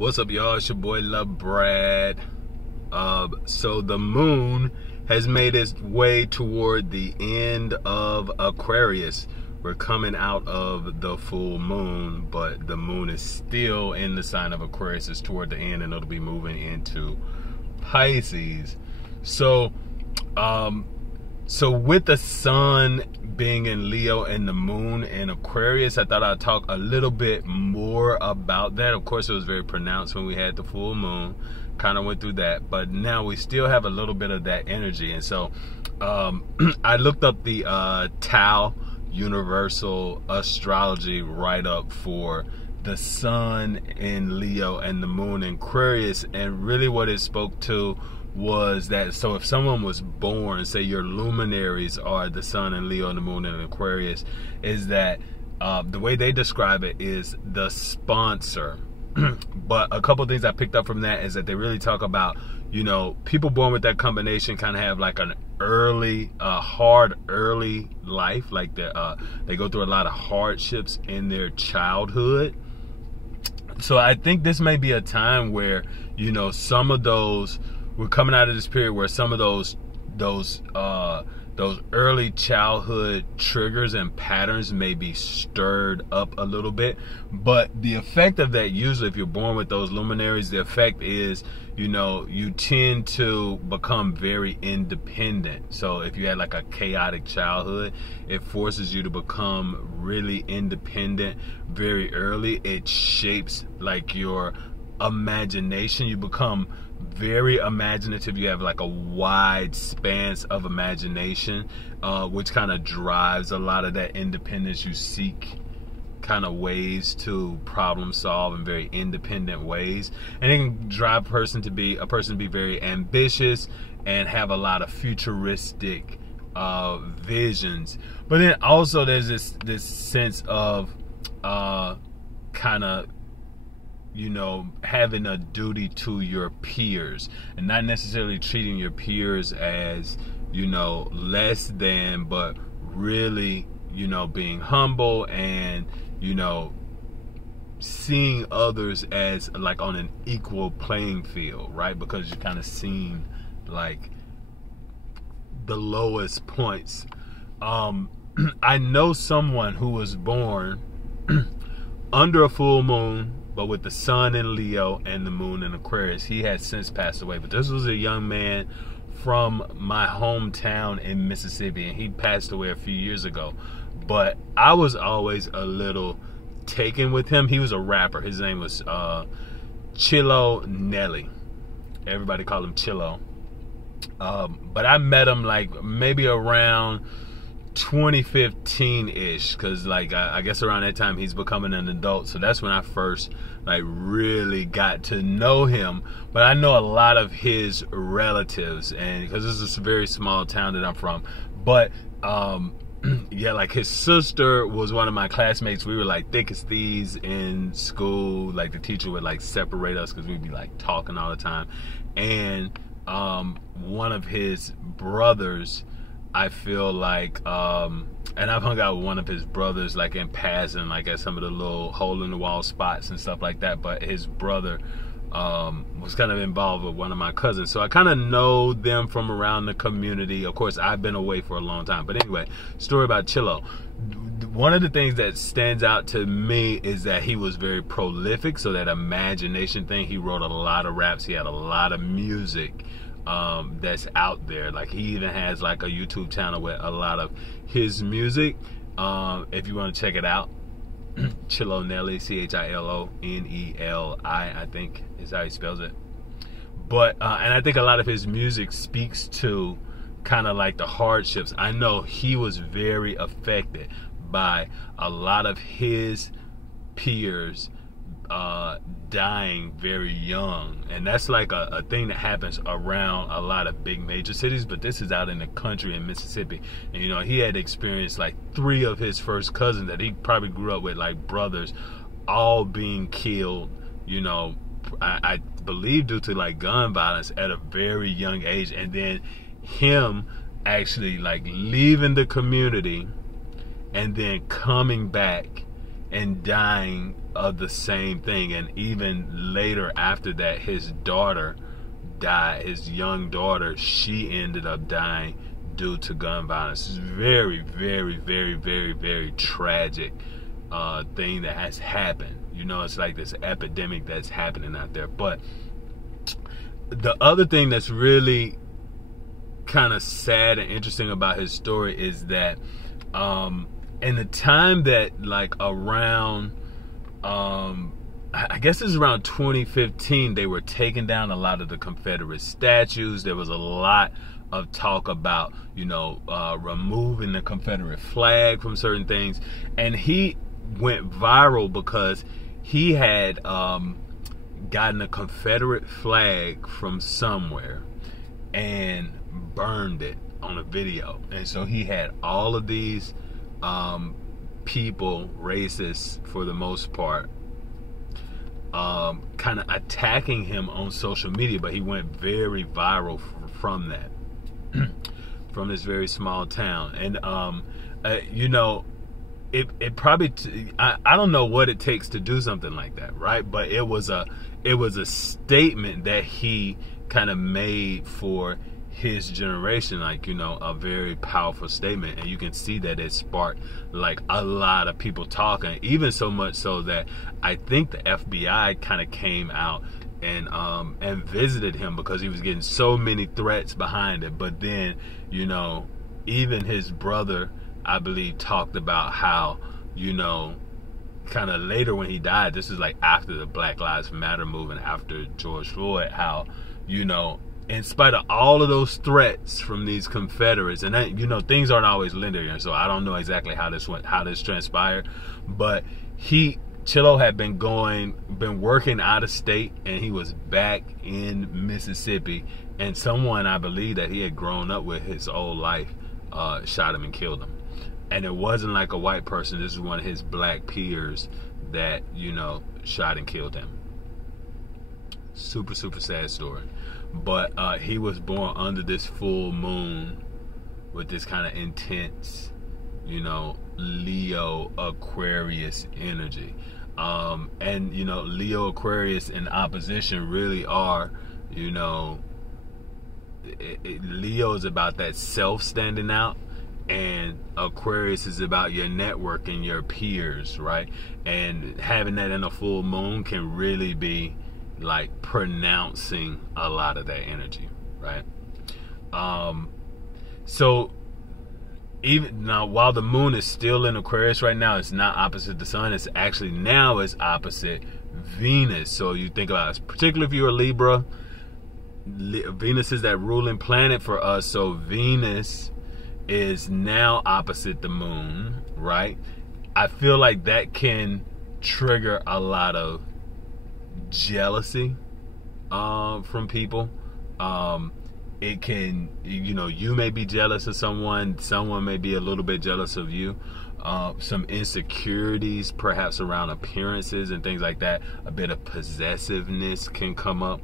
What's up, y'all? It's your boy Love Brad. So the moon has made its way toward the end of Aquarius. We're coming out of the full moon, but the moon is still in the sign of Aquarius. It's toward the end, and it'll be moving into Pisces. So with the sun being in Leo and the moon in Aquarius, I thought I'd talk a little bit more about that. Of course, it was very pronounced when we had the full moon. Kind of went through that, but now we still have a little bit of that energy. And so I looked up the Tao Universal Astrology write-up for the sun in Leo and the moon in Aquarius, and really what it spoke to was that, so if someone was born, say your luminaries are the sun in Leo and the moon in Aquarius, is that the way they describe it is the sponsor. But a couple things I picked up from that is that they really talk about, you know, people born with that combination kind of have like an early, hard early life. Like they go through a lot of hardships in their childhood. So I think this may be a time where, you know, some of those, we're coming out of this period where some of those early childhood triggers and patterns may be stirred up a little bit. But the effect of that, usually if you're born with those luminaries, the effect is, you know, you tend to become very independent. So if you had like a chaotic childhood, it forces you to become really independent very early. It shapes like your imagination. You become very imaginative. You have like a wide span of imagination, which kind of drives a lot of that independence. You seek kind of ways to problem solve in very independent ways, and it can drive a person to be very ambitious and have a lot of futuristic visions. But then also there's this sense of kind of, you know, having a duty to your peers and not necessarily treating your peers as, you know, less than, but really, you know, being humble and, you know, seeing others as like on an equal playing field, right? Because you're kind of seeing like the lowest points. I know someone who was born under a full moon, but with the sun in Leo and the moon in Aquarius. He has since passed away, but this was a young man from my hometown in Mississippi, and he passed away a few years ago. But I was always a little taken with him. He was a rapper. His name was Chilo Nelly. Everybody called him Chilo. But I met him like maybe around 2015-ish, because like I guess around that time he's becoming an adult. So that's when I first like really got to know him. But I know a lot of his relatives, and because this is a very small town that I'm from. But yeah, like his sister was one of my classmates. We were like thick as thieves in school. Like the teacher would like separate us because we'd be like talking all the time. And one of his brothers, I feel like, and I've hung out with one of his brothers like in passing, like at some of the little hole in the wall spots and stuff like that. But his brother was kind of involved with one of my cousins, so I kind of know them from around the community. Of course, I've been away for a long time, but anyway, story about Chilo. One of the things that stands out to me is that he was very prolific. So that imagination thing, he wrote a lot of raps, he had a lot of music that's out there. Like he even has like a YouTube channel with a lot of his music. If you want to check it out, Chilo Nelly, Chiloneli, I think is how he spells it. But and I think a lot of his music speaks to kind of like the hardships. I know he was very affected by a lot of his peers dying very young, and that's like a thing that happens around a lot of big major cities. But this is out in the country in Mississippi, and you know, he had experienced like 3 of his first cousins that he probably grew up with, like brothers, all being killed, you know, I believe due to like gun violence at a very young age. And then him actually like leaving the community and then coming back and dying of the same thing. And even later after that, his daughter died, his young daughter, she ended up dying due to gun violence. It's very, very, very, very, very tragic thing that has happened. You know, it's like this epidemic that's happening out there. But the other thing that's really kind of sad and interesting about his story is that in the time that, like, around I guess it's around 2015, they were taking down a lot of the Confederate statues. There was a lot of talk about, you know, removing the Confederate flag from certain things. And he went viral because he had gotten a Confederate flag from somewhere and burned it on a video. And so he had all of these people, racists for the most part, kind of attacking him on social media. But he went very viral from that, from this very small town. And you know, it probably I don't know what it takes to do something like that, right? But it was a statement that he kind of made for his generation, like, you know, a very powerful statement. And you can see that it sparked like a lot of people talking, even so much so that I think the FBI kind of came out and visited him because he was getting so many threats behind it. But then, you know, even his brother, I believe, talked about how, you know, kind of later when he died, this is like after the Black Lives Matter movement, after George Floyd, how, you know, in spite of all of those threats from these Confederates, and that, you know, things aren't always linear, so I don't know exactly how this transpired, but Chillo had been working out of state, and he was back in Mississippi, and someone, I believe, that he had grown up with his whole life shot him and killed him. And it wasn't like a white person. This is one of his black peers that, you know, shot and killed him. Super, super sad story. But he was born under this full moon with this kind of intense, you know, Leo Aquarius energy. And, you know, Leo Aquarius in opposition really are, you know, Leo is about that self standing out, and Aquarius is about your network and your peers, right? And having that in a full moon can really be like pronouncing a lot of that energy, right? So even now, while the moon is still in Aquarius right now, it's not opposite the sun. It's actually now is opposite Venus. So you think about it, particularly if you're a Libra, Venus is that ruling planet for us. So Venus is now opposite the moon, right? I feel like that can trigger a lot of jealousy from people. It can, you know, you may be jealous of someone may be a little bit jealous of you. Some insecurities perhaps around appearances and things like that. A bit of possessiveness can come up.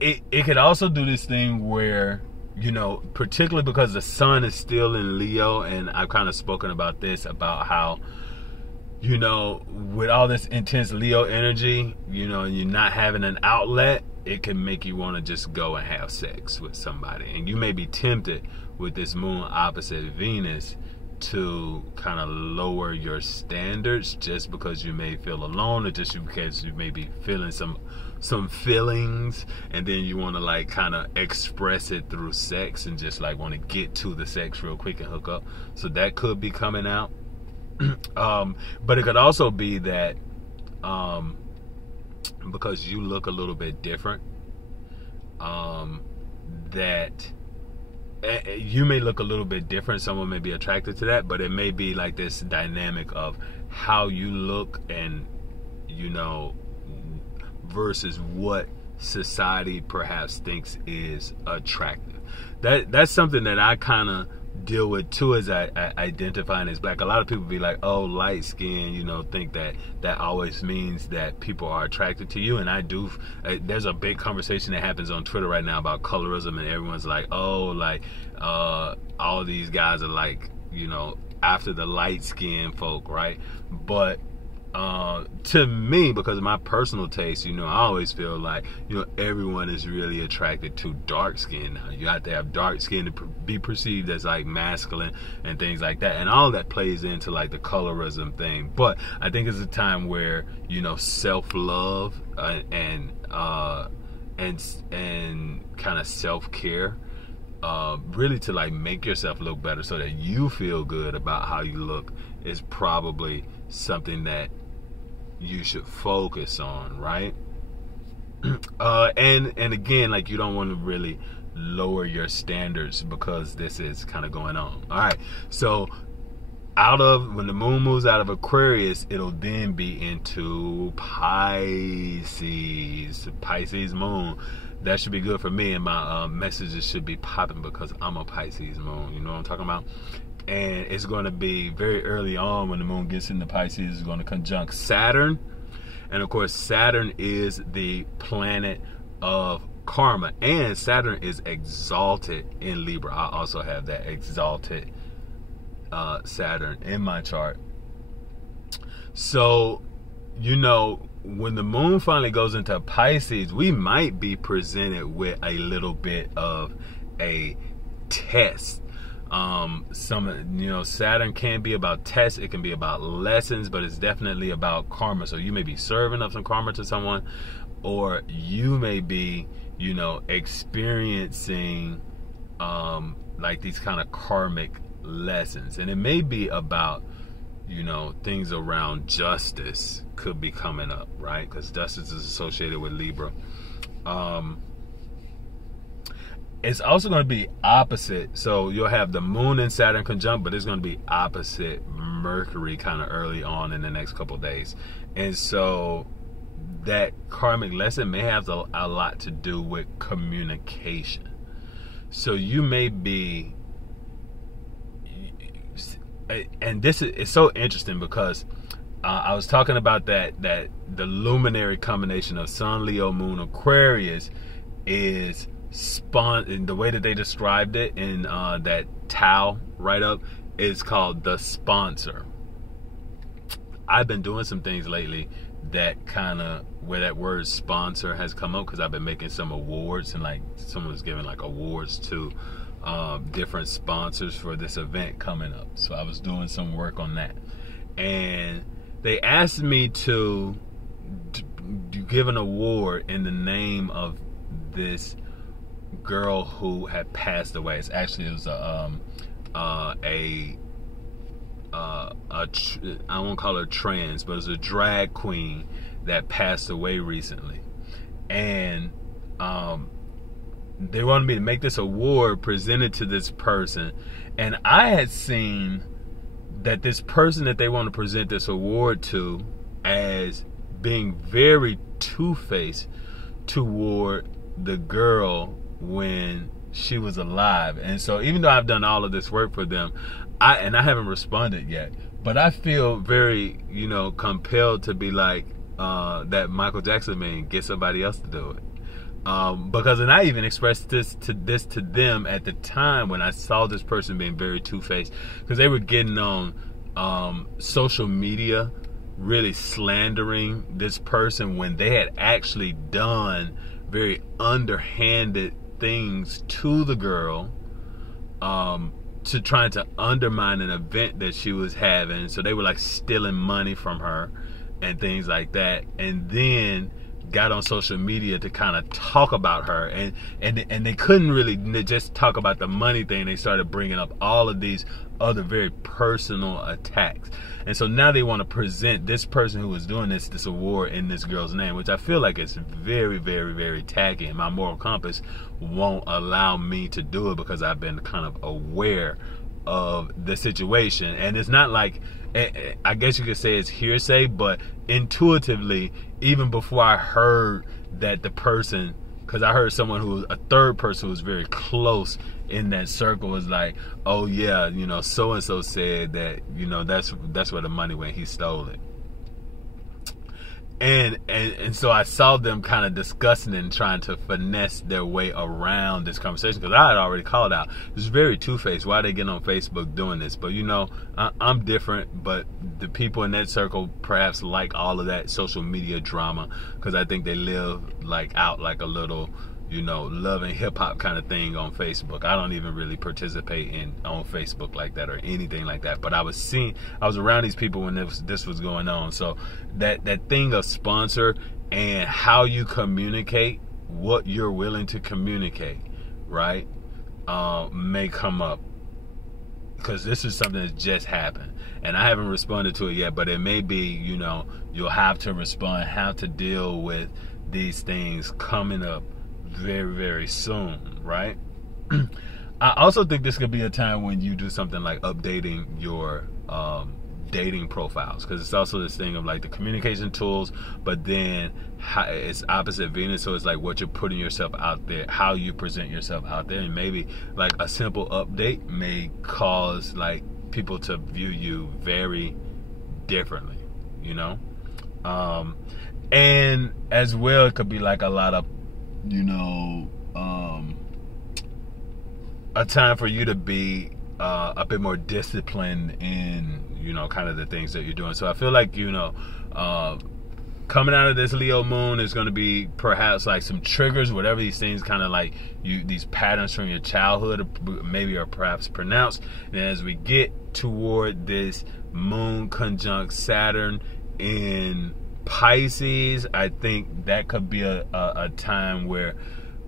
It could also do this thing where, you know, particularly because the sun is still in Leo, and I've kind of spoken about this, about how, you know, with all this intense Leo energy, you know, and you're not having an outlet, it can make you want to just go and have sex with somebody. And you may be tempted with this moon opposite Venus to kind of lower your standards just because you may feel alone, or just because you may be feeling some feelings, and then you want to like kind of express it through sex and just like want to get to the sex real quick and hook up. So that could be coming out. But it could also be that because you look a little bit different, that you may look a little bit different. Someone may be attracted to that, but it may be like this dynamic of how you look, and, you know, versus what society perhaps thinks is attractive. That's something that I kind of deal with too, as I identifying as black. A lot of people be like, oh, light skin, you know, think that always means that people are attracted to you. And I do, there's a big conversation that happens on Twitter right now about colorism, and everyone's like, oh, like all these guys are like, you know, after the light-skinned folk, right? But to me, because of my personal taste, I always feel like, everyone is really attracted to dark skin now. You have to have dark skin to be perceived as like masculine and things like that. And all that plays into like the colorism thing. But I think it's a time where, self-love and kind of self-care, really to like make yourself look better so that you feel good about how you look, is probably something that you should focus on, right? And again, like, you don't want to really lower your standards because this is kind of going on. All right, so when the moon moves out of Aquarius, it'll then be into Pisces moon. That should be good for me, and my messages should be popping because I'm a Pisces moon. You know what I'm talking about? And it's going to be very early on when the moon gets into Pisces. It's going to conjunct Saturn. And of course, Saturn is the planet of karma. And Saturn is exalted in Libra. I also have that exalted Saturn in my chart. So, when the moon finally goes into Pisces, we might be presented with a little bit of a test. Saturn can be about tests, it can be about lessons, but it's definitely about karma. So you may be serving up some karma to someone, or you may be, experiencing like these kind of karmic lessons. And it may be about, things around justice could be coming up, right? Because justice is associated with Libra. It's also going to be opposite. So you'll have the moon and Saturn conjunct, but it's going to be opposite Mercury kind of early on in the next couple of days. And so that karmic lesson may have a lot to do with communication. So you may be, and this is so interesting because I was talking about that the luminary combination of Sun, Leo, Moon, Aquarius is in the way that they described it in that Tao write-up, is called the sponsor. I've been doing some things lately that kind of where that word sponsor has come up, because I've been making some awards, and like someone was giving like awards to different sponsors for this event coming up. So I was doing some work on that, and they asked me to give an award in the name of this girl who had passed away. It was I won't call her trans, but it was a drag queen that passed away recently. And they wanted me to make this award presented to this person, and I had seen that this person that they want to present this award to as being very two-faced toward the girl when she was alive. And so even though I've done all of this work for them, I haven't responded yet, but I feel very, compelled to be like that Michael Jackson man, get somebody else to do it. Because, and I even expressed this to them at the time when I saw this person being very two-faced, because they were getting on social media really slandering this person when they had actually done very underhanded things to the girl, to trying to undermine an event that she was having. So they were like stealing money from her and things like that, and then got on social media to kind of talk about her, and they couldn't really just talk about the money thing. They started bringing up all of these other very personal attacks. And so now they want to present this person who was doing this award in this girl's name, which I feel like is very, very, very tacky, and my moral compass won't allow me to do it because I've been kind of aware of the situation. And it's not like, I guess you could say it's hearsay, but intuitively, even before I heard that the person, because I heard someone a third person who was very close in that circle was like, oh yeah, so-and-so said that, that's where the money went, he stole it. And so I saw them kind of discussing and trying to finesse their way around this conversation, because I had already called out, it's very two-faced. Why are they getting on Facebook doing this? But I'm different, but the people in that circle perhaps like all of that social media drama, because I think they live out like a little love and hip hop kind of thing on Facebook. I don't even really participate on Facebook like that or anything like that. But I was around these people when this was going on. So that thing of sponsor and how you communicate, what you're willing to communicate, right, may come up, because this is something that just happened and I haven't responded to it yet. But it may be, you'll have to respond, have to deal with these things coming up very, very soon, right? I also think this could be a time when you do something like updating your dating profiles, because it's also this thing of like the communication tools, but then it's opposite Venus, so it's like what you're putting yourself out there, how you present yourself out there, and maybe like a simple update may cause like people to view you very differently, and as well it could be like a lot of a time for you to be a bit more disciplined in kind of the things that you're doing. So I feel like coming out of this Leo moon is going to be perhaps like some triggers, whatever these things kind of like these patterns from your childhood maybe are perhaps pronounced. And as we get toward this moon conjunct Saturn in Pisces, I think that could be a time where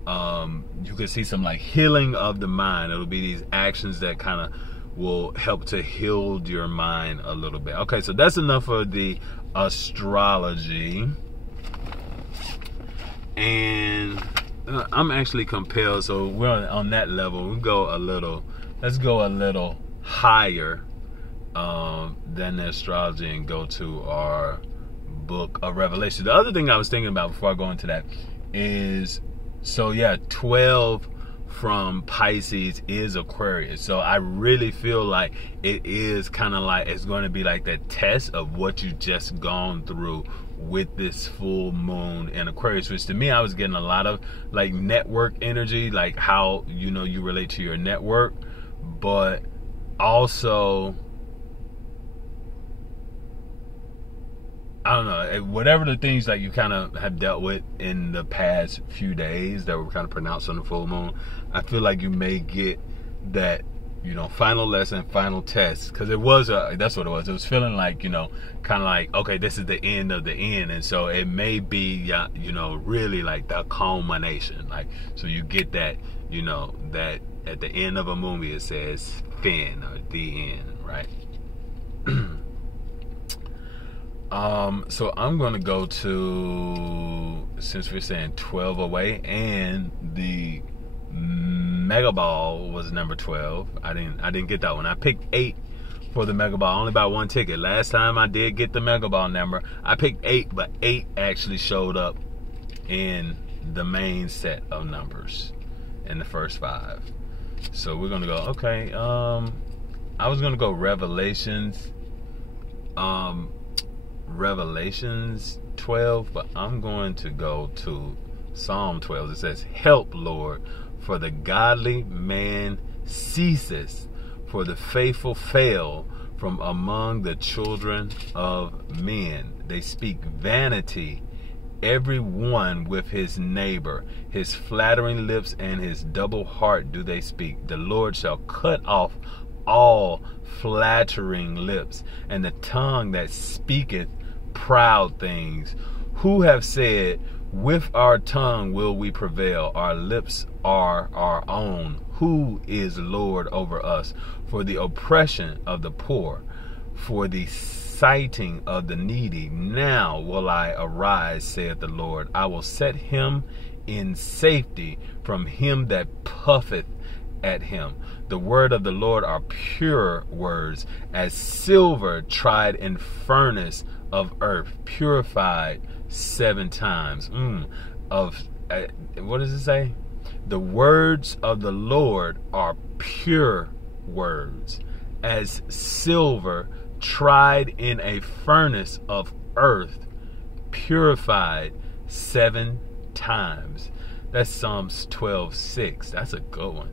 you could see some like healing of the mind. It'll be these actions that kind of will help to heal your mind a little bit. Okay, so that's enough of the astrology. And I'm actually compelled, so we're on that level. Let's go a little higher than the astrology and go to our book of Revelation. The other thing I was thinking about before I go into that is, 12 from Pisces is Aquarius. So I really feel like it is kind of like it's going to be like that test of what you just gone through with this full moon in Aquarius, which to me, I was getting a lot of like network energy, like how you relate to your network, but also I don't know, whatever the things that you kind of have dealt with in the past few days that were kind of pronounced on the full moon, I feel like you may get that, final lesson, final test. Because it was, that's what it was. It was feeling like, kind of like, okay, this is the end of the end. And so it may be, really like the culmination. Like, so you get that, that at the end of a movie, it says fin or the end, right? So I'm going to go to, since we're saying 12 away, and the Mega Ball was number 12. I didn't get that one. I picked 8 for the Mega Ball. I only bought one ticket. Last time I did get the Mega Ball number, I picked 8, but 8 actually showed up in the main set of numbers in the first 5. So we're going to go, okay, I was going to go Revelations. Revelations 12, but I'm going to go to Psalm 12. It says, help, Lord, for the godly man ceases, for the faithful fail from among the children of men. They speak vanity, every one with his neighbor. His flattering lips and his double heart do they speak. The Lord shall cut off all flattering lips, and the tongue that speaketh proud things. Who have said, with our tongue will we prevail, our lips are our own. Who is Lord over us? For the oppression of the poor, for the sighting of the needy, now will I arise, saith the Lord. I will set him in safety from him that puffeth at him. The word of the Lord are pure words, as silver tried in furnace of earth, purified 7 times. What does it say? The words of the Lord are pure words, as silver tried in a furnace of earth, purified 7 times. That's Psalms 12:6. That's a good one.